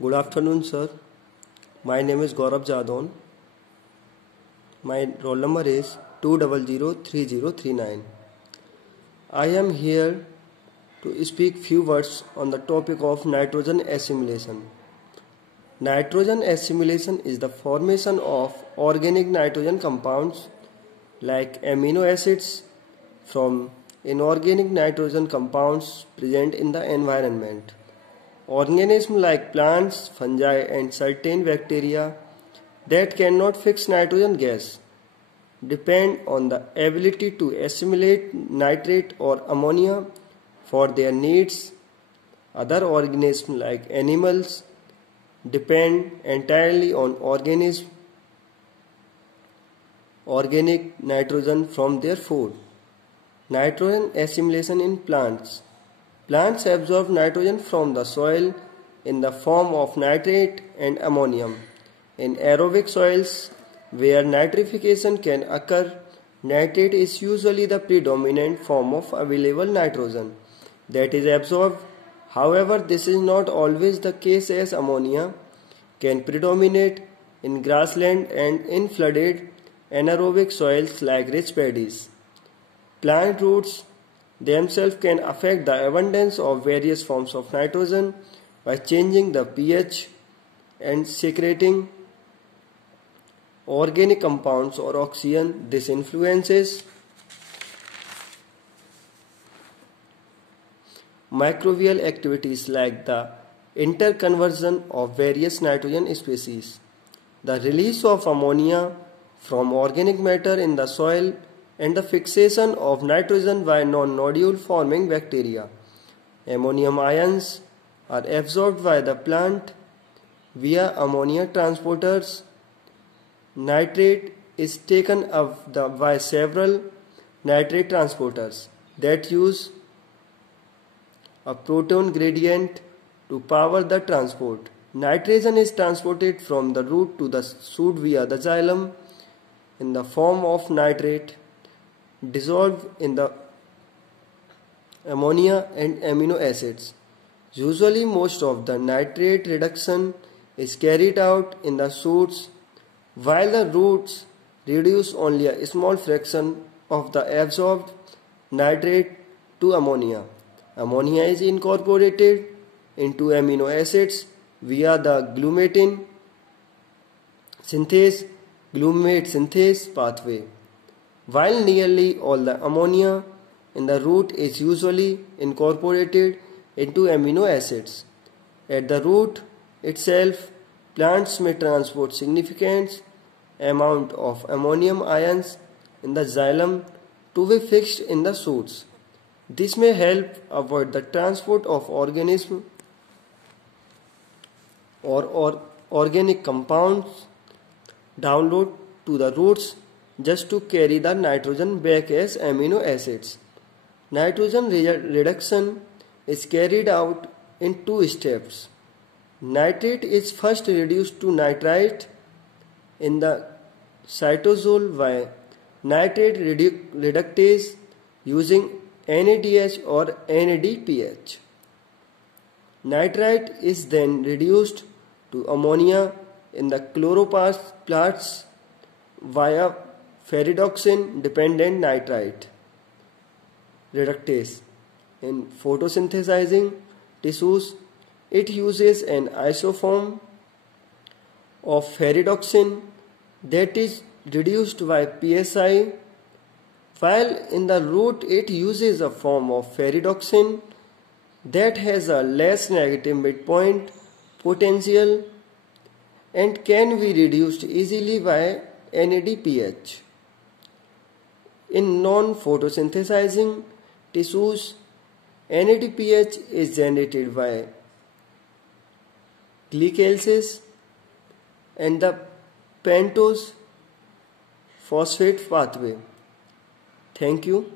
Good afternoon, sir. My name is Gaurav Jadon. My roll number is 2003039. I am here to speak few words on the topic of nitrogen assimilation. Nitrogen assimilation is the formation of organic nitrogen compounds like amino acids from inorganic nitrogen compounds present in the environment. Organisms like plants, fungi and certain bacteria that cannot fix nitrogen gas depend on the ability to assimilate nitrate or ammonia for their needs. Other organisms like animals depend entirely on organic nitrogen from their food. Nitrogen assimilation in plants. Plants absorb nitrogen from the soil in the form of nitrate and ammonium. In aerobic soils where nitrification can occur, nitrate is usually the predominant form of available nitrogen that is absorbed. However, this is not always the case, as ammonia can predominate in grassland and in flooded anaerobic soils like rich paddies. Plant roots themselves can affect the abundance of various forms of nitrogen by changing the pH and secreting organic compounds or oxygen. This influences microbial activities like the interconversion of various nitrogen species, the release of ammonia from organic matter in the soil, and the fixation of nitrogen by non-nodule forming bacteria. Ammonium ions are absorbed by the plant via ammonia transporters. Nitrate is taken up by several nitrate transporters that use a proton gradient to power the transport. Nitrogen is transported from the root to the shoot via the xylem in the form of nitrate dissolved in the ammonia and amino acids. Usually most of the nitrate reduction is carried out in the shoots, while the roots reduce only a small fraction of the absorbed nitrate to ammonia. Ammonia is incorporated into amino acids via the glutamate synthase pathway. While nearly all the ammonia in the root is usually incorporated into amino acids, at the root itself, plants may transport significant amount of ammonium ions in the xylem to be fixed in the shoots. This may help avoid the transport of organism or organic compounds download to the roots just to carry the nitrogen back as amino acids. Nitrogen reduction is carried out in two steps. Nitrate is first reduced to nitrite in the cytosol by nitrate reductase using NADH or NADPH. Nitrite is then reduced to ammonia in the chloroplasts via ferredoxin dependent nitrite reductase. In photosynthesizing tissues, it uses an isoform of ferredoxin that is reduced by PSI, while in the root it uses a form of ferredoxin that has a less negative midpoint potential and can be reduced easily by NADPH. In non-photosynthesizing tissues, NADPH is generated by glycalysis and the pentose phosphate pathway. Thank you.